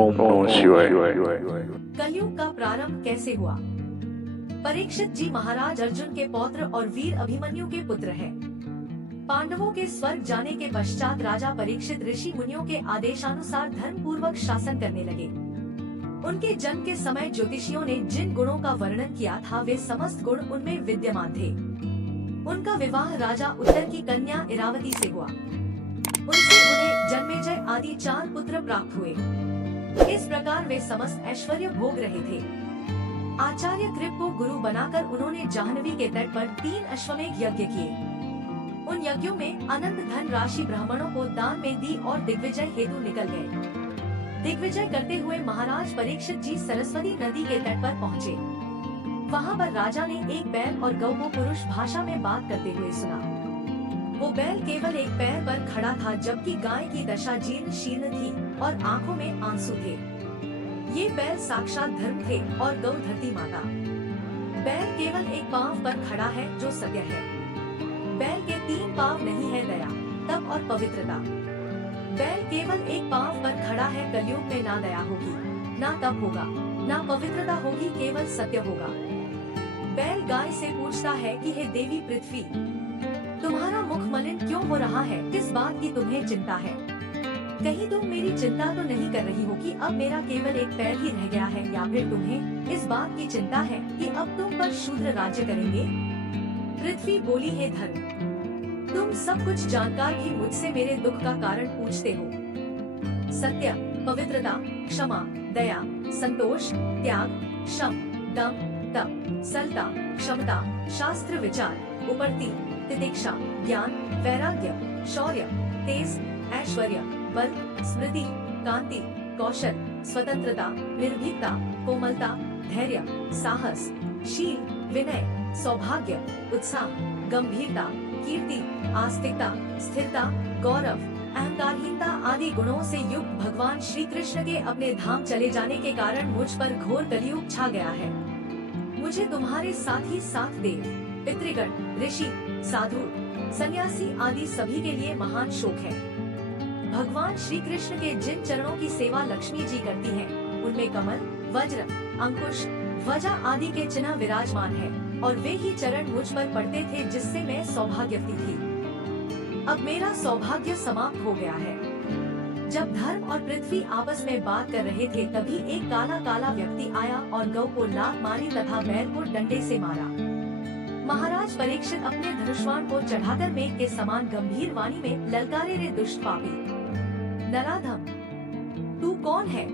ओम नमः शिवाय। कलयुग का प्रारंभ कैसे हुआ? परीक्षित जी महाराज अर्जुन के पौत्र और वीर अभिमन्यु के पुत्र हैं। पांडवों के स्वर्ग जाने के पश्चात राजा परीक्षित ऋषि मुनियों के आदेशानुसार धर्म पूर्वक शासन करने लगे। उनके जन्म के समय ज्योतिषियों ने जिन गुणों का वर्णन किया था वे समस्त गुण उनमें विद्यमान थे। उनका विवाह राजा उत्तर की कन्या इरावती से हुआ। उनसे उन्हें जन्मेजय आदि 4 पुत्र प्राप्त हुए। इस प्रकार वे समस्त ऐश्वर्य भोग रहे थे। आचार्य कृप को गुरु बनाकर उन्होंने जाह्नवी के तट पर 3 अश्वमेध यज्ञ किए। उन यज्ञों में अनंत धन राशि ब्राह्मणों को दान में दी और दिग्विजय हेतु निकल गए। दिग्विजय करते हुए महाराज परीक्षित जी सरस्वती नदी के तट पर पहुँचे। वहाँ पर राजा ने एक बैल और गौ को पुरुष भाषा में बात करते हुए सुना। वो बैल केवल एक पैर पर खड़ा था, जबकि गाय की दशा जीर्ण शीर्ण थी और आंखों में आंसू थे। ये बैल साक्षात धर्म थे और गौ धरती माता। बैल केवल एक पांव पर खड़ा है जो सत्य है। बैल के 3 पांव नहीं है दया, तप और पवित्रता। बैल केवल एक पांव पर खड़ा है। कलयुग में ना दया होगी, ना तप होगा, ना पवित्रता होगी, केवल सत्य होगा। बैल गाय से पूछता है कि हे देवी पृथ्वी, तुम्हारा मुख मलिन क्यों हो रहा है? किस बात की तुम्हें चिंता है? कहीं तुम मेरी चिंता तो नहीं कर रही हो कि अब मेरा केवल एक पैर ही रह गया है, या फिर तुम्हें इस बात की चिंता है कि अब तुम पर शूद्र राज्य करेंगे? पृथ्वी बोली, हे धर्म, तुम सब कुछ जानकार भी मुझसे मेरे दुख का कारण पूछते हो। सत्य, पवित्रता, क्षमा, दया, संतोष, त्याग, शम, दम, तप, सरलता, क्षमता, शास्त्र विचार, उपरति, तितिक्षा, ज्ञान, वैराग्य, शौर्य, तेज, ऐश्वर्य, बल, स्मृति, कांति, कौशल, स्वतंत्रता, निर्भीकता, कोमलता, धैर्य, साहस, शील, विनय, सौभाग्य, उत्साह, गंभीरता, कीर्ति, आस्तिकता, स्थिरता, गौरव, अहंकारहीनता आदि गुणों से युक्त भगवान श्री कृष्ण के अपने धाम चले जाने के कारण मुझ पर घोर कलयुग छा गया है। मुझे तुम्हारे साथ ही साथ देव, पितृगण, ऋषि, साधु, सन्यासी आदि सभी के लिए महान शोक है। भगवान श्री कृष्ण के जिन चरणों की सेवा लक्ष्मी जी करती हैं, उनमें कमल, वज्र, अंकुश, ध्वजा आदि के चिन्ह विराजमान है और वे ही चरण मुझ पर पड़ते थे जिससे मैं सौभाग्यवती थी। अब मेरा सौभाग्य समाप्त हो गया है। जब धर्म और पृथ्वी आपस में बात कर रहे थे तभी एक काला काला व्यक्ति आया और गौ को लात मारी तथा बैल को डंडे से मारा। महाराज परीक्षित अपने धनुष्वाण को चढ़ाकर मेघ के समान गंभीर वाणी में ललकारे, रे दुष्ट पापी, नराधम, तू कौन है?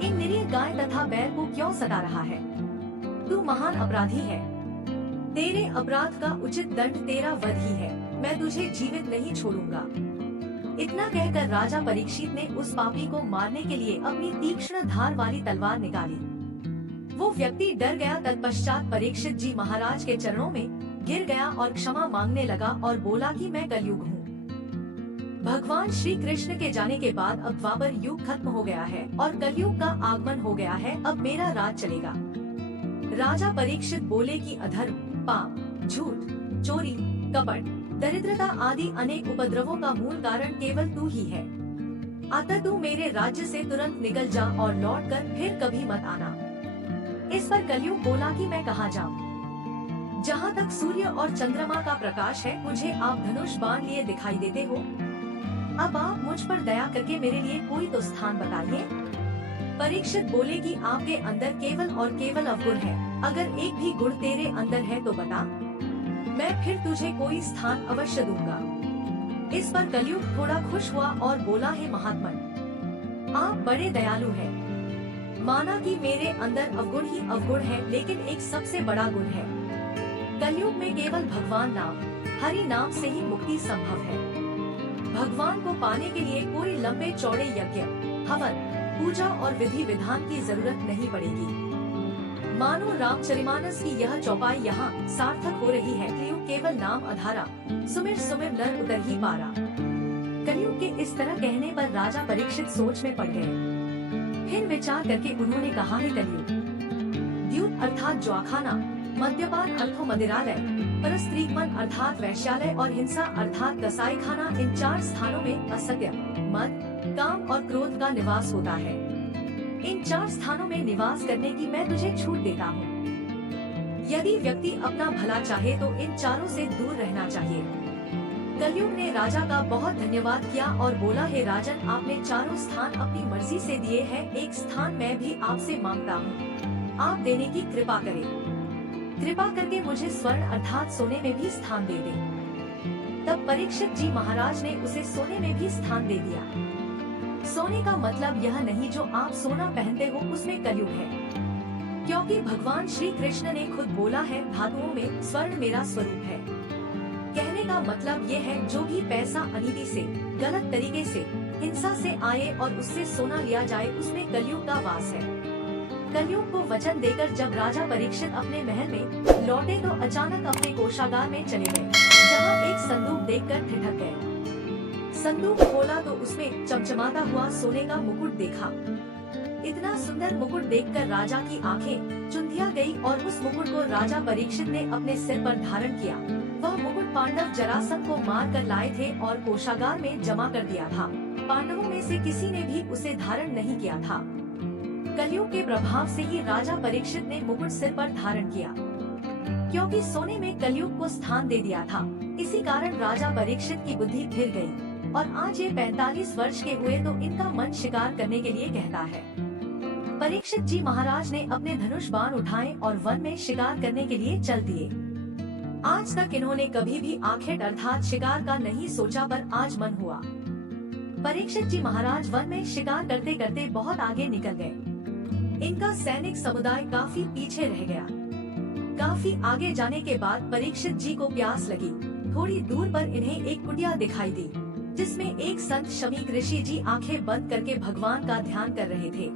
इन निरीह गाय तथा बैल को क्यों सता रहा है? तू महान अपराधी है। तेरे अपराध का उचित दंड तेरा वध ही है। मैं तुझे जीवित नहीं छोड़ूंगा। इतना कहकर राजा परीक्षित ने उस पापी को मारने के लिए अपनी तीक्ष्ण धार वाली तलवार निकाली। वो व्यक्ति डर गया। तत्पश्चात परीक्षित जी महाराज के चरणों में गिर गया और क्षमा मांगने लगा और बोला कि मैं कलयुग हूँ। भगवान श्री कृष्ण के जाने के बाद अब द्वापर युग खत्म हो गया है और कलयुग का आगमन हो गया है। अब मेरा राज चलेगा। राजा परीक्षित बोले कि अधर्म, पाप, झूठ, चोरी, कपट, दरिद्रता आदि अनेक उपद्रवों का मूल कारण केवल तू ही है। अतः तू मेरे राज्य से तुरंत निकल जा और लौटकर फिर कभी मत आना। इस पर कलयुग बोला कि मैं कहाँ जाऊँ? जहाँ तक सूर्य और चंद्रमा का प्रकाश है मुझे आप धनुष बाण लिए दिखाई देते हो। अब आप मुझ पर दया करके मेरे लिए कोई तो स्थान बताइए। परीक्षित बोले कि आपके अंदर केवल और केवल अवगुण है। अगर एक भी गुण तेरे अंदर है तो बता, मैं फिर तुझे कोई स्थान अवश्य दूंगा। इस पर कलयुग थोड़ा खुश हुआ और बोला, हे महात्मन, आप बड़े दयालु हैं। माना कि मेरे अंदर अवगुण ही अवगुण है, लेकिन एक सबसे बड़ा गुण है। कलयुग में केवल भगवान नाम, हरि नाम से ही मुक्ति संभव है। भगवान को पाने के लिए कोई लंबे चौड़े यज्ञ, हवन, पूजा और विधि विधान की जरूरत नहीं पड़ेगी। मानो रामचरितमानस की यह चौपाई यहाँ सार्थक हो रही है। कलयुग केवल नाम आधारा, सुमिर सुमिर नर उतर ही पारा। कलयुग के इस तरह कहने पर राजा परीक्षित सोच में पड़ गए। फिर विचार करके उन्होंने कहा, है कलयुग, द्यूत अर्थात जुआखाना, मद्यपान अर्थो मदिरालय, परस्त्रीगमन अर्थात वैश्यालय और हिंसा अर्थात कसाईखाना, इन 4 स्थानों में असत्य, मद, काम और क्रोध का निवास होता है। इन 4 स्थानों में निवास करने की मैं तुझे छूट देता हूँ। यदि व्यक्ति अपना भला चाहे तो इन चारों से दूर रहना चाहिए। कलयुग ने राजा का बहुत धन्यवाद किया और बोला, हे राजन, आपने चारों स्थान अपनी मर्जी से दिए हैं, एक स्थान मैं भी आपसे मांगता हूँ, आप देने की कृपा करें। कृपा करके मुझे स्वर्ण अर्थात सोने में भी स्थान दे दे। तब परीक्षित जी महाराज ने उसे सोने में भी स्थान दे दिया। सोने का मतलब यह नहीं जो आप सोना पहनते हो उसमें कलयुग है, क्योंकि भगवान श्री कृष्ण ने खुद बोला है, धातुओं में स्वर्ण मेरा स्वरूप है। कहने का मतलब ये है, जो भी पैसा अनीति से, गलत तरीके से, हिंसा से आए और उससे सोना लिया जाए उसमें कलयुग का वास है। कलयुग को वचन देकर जब राजा परीक्षित अपने महल में लौटे तो अचानक अपने कोषागार में चले गए, जहाँ एक संदूक देखकर ठिठक गए। संदूक खोला तो उसमें चमचमाता हुआ सोने का मुकुट देखा। इतना सुंदर मुकुट देखकर राजा की आंखें चुंधिया गई और उस मुकुट को राजा परीक्षित ने अपने सिर पर धारण किया। वह मुकुट पांडव जरासंध को मार कर लाए थे और कोषागार में जमा कर दिया था। पांडवों में से किसी ने भी उसे धारण नहीं किया था। कलयुग के प्रभाव से ही राजा परीक्षित ने मुकुट सिर पर धारण किया, क्योंकि सोने में कलयुग को स्थान दे दिया था। इसी कारण राजा परीक्षित की बुद्धि फिर गई और आज ये 45 वर्ष के हुए तो इनका मन शिकार करने के लिए कहता है। परीक्षित जी महाराज ने अपने धनुष बाण उठाए और वन में शिकार करने के लिए चल दिए। आज तक इन्होंने कभी भी आखेट अर्थात शिकार का नहीं सोचा, पर आज मन हुआ। परीक्षित जी महाराज वन में शिकार करते करते बहुत आगे निकल गए। इनका सैनिक समुदाय काफी पीछे रह गया। काफी आगे जाने के बाद परीक्षित जी को प्यास लगी। थोड़ी दूर पर इन्हें एक कुटिया दिखाई दी, जिसमें एक संत शमीक ऋषि जी आंखें बंद करके भगवान का ध्यान कर रहे थे।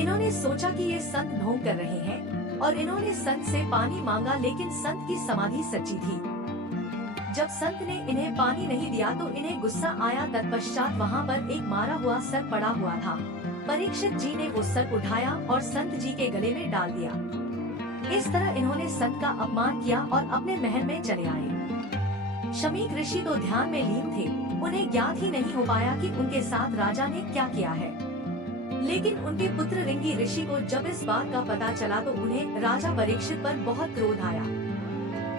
इन्होंने सोचा कि ये संत ढोंग कर रहे हैं और इन्होंने संत से पानी मांगा, लेकिन संत की समाधि सच्ची थी। जब संत ने इन्हें पानी नहीं दिया तो इन्हें गुस्सा आया। तत्पश्चात वहाँ पर एक मारा हुआ सर्प पड़ा हुआ था। परीक्षित जी ने वो सर्प उठाया और संत जी के गले में डाल दिया। इस तरह इन्होंने संत का अपमान किया और अपने महल में चले आए। शमीक ऋषि तो ध्यान में लीन थे, उन्हें ज्ञात ही नहीं हो पाया कि उनके साथ राजा ने क्या किया है। लेकिन उनके पुत्र रिंगी ऋषि को जब इस बात का पता चला तो उन्हें राजा परीक्षित पर बहुत क्रोध आया।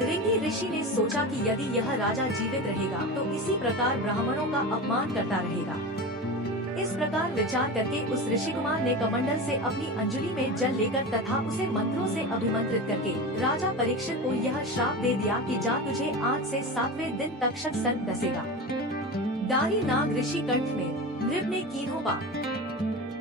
रिंगी ऋषि ने सोचा कि यदि यह राजा जीवित रहेगा तो इसी प्रकार ब्राह्मणों का अपमान करता रहेगा। इस प्रकार विचार करके उस ऋषि कुमार ने कमंडल से अपनी अंजलि में जल लेकर तथा उसे मंत्रों से अभिमंत्रित करके राजा परीक्षित को यह श्राप दे दिया कि जा, तुझे आज से 7वें दिन तक्षक सर्प डसेगा। डारी नाग ऋषि कंठ में, नृप ने कीन्हो पा,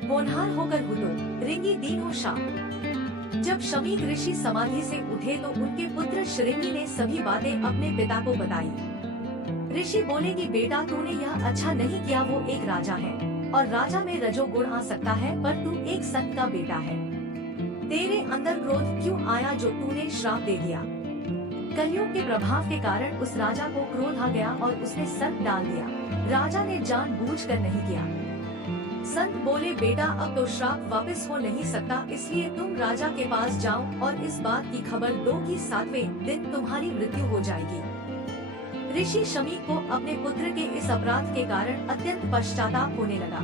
होनहार होकर हुतो, रिंगी दीनो शाप। जब शमीक ऋषि समाधि से उठे तो उनके पुत्र श्रृंगी ने सभी बातें अपने पिता को बताई। ऋषि बोले कि बेटा, तूने यह अच्छा नहीं किया। वो एक राजा है और राजा में रजोगुण आ सकता है, पर तू एक संत का बेटा है। तेरे अंदर क्रोध क्यों आया जो तूने श्राप दे दिया? कलयुग के प्रभाव के कारण उस राजा को क्रोध आ गया और उसने सर्प डाल दिया। राजा ने जानबूझकर नहीं किया। संत बोले, बेटा, अब तो श्राप वापस हो नहीं सकता, इसलिए तुम राजा के पास जाओ और इस बात की खबर दो कि 7वें दिन तुम्हारी मृत्यु हो जाएगी। ऋषि शमीक को अपने पुत्र के इस अपराध के कारण अत्यंत पश्चाताप होने लगा।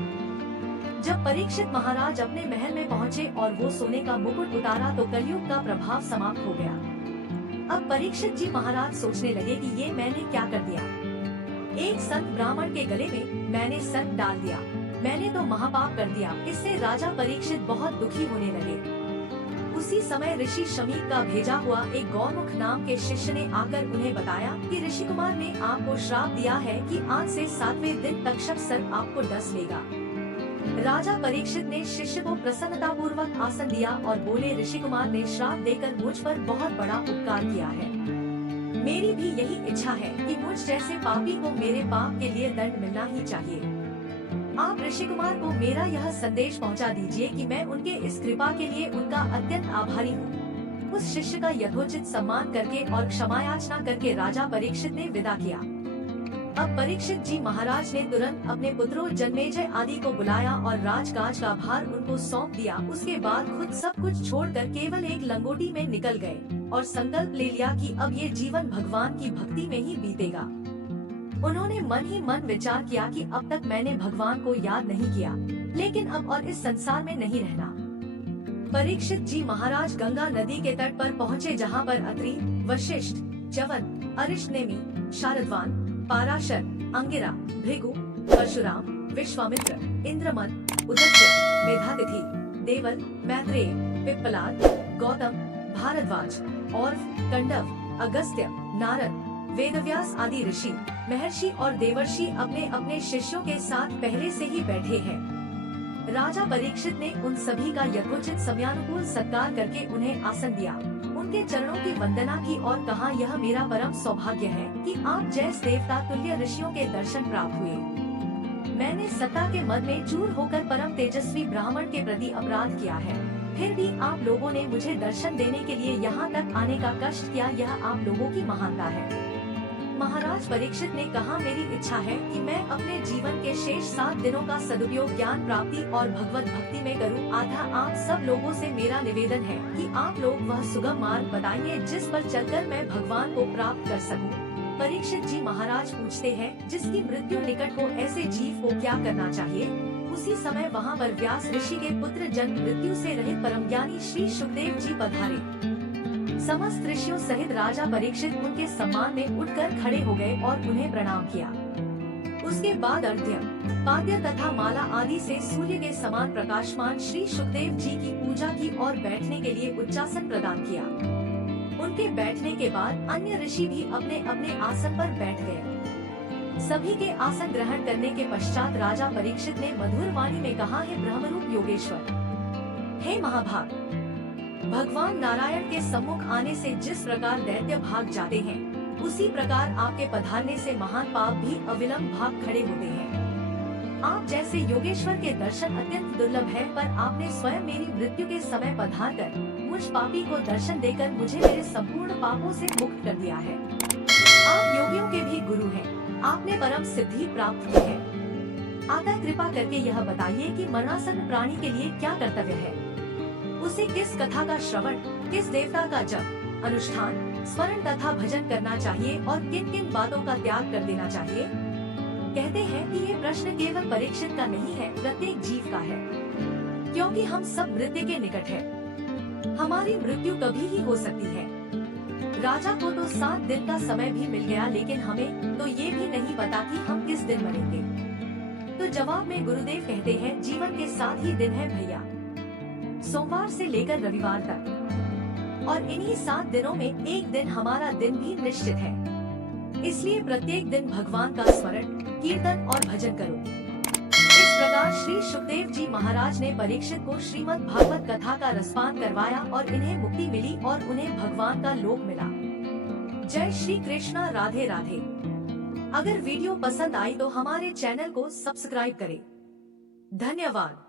जब परीक्षित महाराज अपने महल में पहुँचे और वो सोने का मुकुट उतारा तो कलयुग का प्रभाव समाप्त हो गया। अब परीक्षित जी महाराज सोचने लगे कि ये मैंने क्या कर दिया। एक संत ब्राह्मण के गले में मैंने सर्प डाल दिया, मैंने तो महापाप कर दिया। इससे राजा परीक्षित बहुत दुखी होने लगे। उसी समय ऋषि शमीक का भेजा हुआ एक गौमुख नाम के शिष्य ने आकर उन्हें बताया कि ऋषि कुमार ने आपको श्राप दिया है कि आज से 7वें दिन तक्षक सर्प आपको डस लेगा। राजा परीक्षित ने शिष्य को प्रसन्नता पूर्वक आसन दिया और बोले, ऋषि कुमार ने श्राप देकर मुझ पर बहुत बड़ा उपकार किया है। मेरी भी यही इच्छा है कि मुझ जैसे पापी को मेरे पाप के लिए दंड मिलना ही चाहिए। आप ऋषि कुमार को मेरा यह संदेश पहुंचा दीजिए कि मैं उनके इस कृपा के लिए उनका अत्यंत आभारी हूँ। उस शिष्य का यथोचित सम्मान करके और क्षमा याचना करके राजा परीक्षित ने विदा किया। अब परीक्षित जी महाराज ने तुरंत अपने पुत्रों जन्मेजय आदि को बुलाया और राजकाज का भार उनको सौंप दिया। उसके बाद खुद सब कुछ छोड़कर केवल एक लंगोटी में निकल गए और संकल्प ले लिया कि अब ये जीवन भगवान की भक्ति में ही बीतेगा। उन्होंने मन ही मन विचार किया कि अब तक मैंने भगवान को याद नहीं किया, लेकिन अब और इस संसार में नहीं रहना। परीक्षित जी महाराज गंगा नदी के तट पर पहुँचे, जहाँ पर अत्रि, वशिष्ठ, च्यवन, अरिष्टनेमि, शारदवान, पाराशर, अंगिरा, भृगु, परशुराम, विश्वामित्र, इंद्रमत, उदग्ध्य, मेधातिथि, देवल, मैत्रेय, पिप्पलाद, गौतम, भारद्वाज, और्व, कंडव, अगस्त्य, नारद, वेदव्यास आदि ऋषि, महर्षि और देवर्षि अपने अपने शिष्यों के साथ पहले से ही बैठे हैं। राजा परीक्षित ने उन सभी का यथोचित समयानुकूल सत्कार करके उन्हें आसन दिया, उनके चरणों की वंदना की और कहा, यह मेरा परम सौभाग्य है कि आप जैसे देवता तुल्य ऋषियों के दर्शन प्राप्त हुए। मैंने सत्ता के मद में चूर होकर परम तेजस्वी ब्राह्मण के प्रति अपराध किया है, फिर भी आप लोगों ने मुझे दर्शन देने के लिए यहाँ तक आने का कष्ट किया, यह आप लोगों की महानता है। महाराज परीक्षित ने कहा, मेरी इच्छा है कि मैं अपने जीवन के शेष 7 दिनों का सदुपयोग ज्ञान प्राप्ति और भगवत भक्ति में करूं। आधा आप सब लोगों से मेरा निवेदन है कि आप लोग वह सुगम मार्ग बताइए जिस पर चलकर मैं भगवान को प्राप्त कर सकूं। परीक्षित जी महाराज पूछते हैं, जिसकी मृत्यु निकट हो ऐसे जीव को क्या करना चाहिए? उसी समय वहाँ पर व्यास ऋषि के पुत्र जन्म मृत्यु से रहित परम ज्ञानी श्री सुखदेव जी पधारे। समस्त ऋषियों सहित राजा परीक्षित उनके सम्मान में उठकर खड़े हो गए और उन्हें प्रणाम किया। उसके बाद अर्घ्य, पाद्य तथा माला आदि से सूर्य के समान प्रकाशमान श्री सुखदेव जी की पूजा की और बैठने के लिए उच्चासन प्रदान किया। उनके बैठने के बाद अन्य ऋषि भी अपने अपने आसन पर बैठ गए। सभी के आसन ग्रहण करने के पश्चात राजा परीक्षित ने मधुर वाणी में कहा, हे ब्रह्मरूप योगेश्वर, हे महाभाग, भगवान नारायण के सम्मुख आने से जिस प्रकार दैत्य भाग जाते हैं, उसी प्रकार आपके पधारने से महान पाप भी अविलंब भाग खड़े होते हैं। आप जैसे योगेश्वर के दर्शन अत्यंत दुर्लभ है, पर आपने स्वयं मेरी मृत्यु के समय पधारकर मुझ पापी को दर्शन देकर मुझे मेरे संपूर्ण पापों से मुक्त कर दिया है। आप योगियों के भी गुरु हैं, आपने परम सिद्धि प्राप्त की है। अतः कृपा करके यह बताइए कि मरणासन्न प्राणी के लिए क्या कर्तव्य है? उसे किस कथा का श्रवण, किस देवता का जप, अनुष्ठान, स्मरण तथा भजन करना चाहिए और किन किन बातों का त्याग कर देना चाहिए? कहते हैं कि ये प्रश्न केवल परीक्षित का नहीं है, प्रत्येक जीव का है, क्योंकि हम सब मृत्यु के निकट है। हमारी मृत्यु कभी ही हो सकती है। राजा को तो 7 दिन का समय भी मिल गया, लेकिन हमें तो ये भी नहीं पता कि हम किस दिन मरेंगे। तो जवाब में गुरुदेव कहते हैं, जीवन के 7 ही दिन है भैया, सोमवार से लेकर रविवार तक, और इन्हीं 7 दिनों में एक दिन हमारा दिन भी निश्चित है। इसलिए प्रत्येक दिन भगवान का स्मरण, कीर्तन और भजन करो। इस प्रकार श्री सुखदेव जी महाराज ने परीक्षित को श्रीमद् भागवत कथा का रसपान करवाया और इन्हें मुक्ति मिली और उन्हें भगवान का लोक मिला। जय श्री कृष्णा, राधे राधे। अगर वीडियो पसंद आई तो हमारे चैनल को सब्सक्राइब करें। धन्यवाद।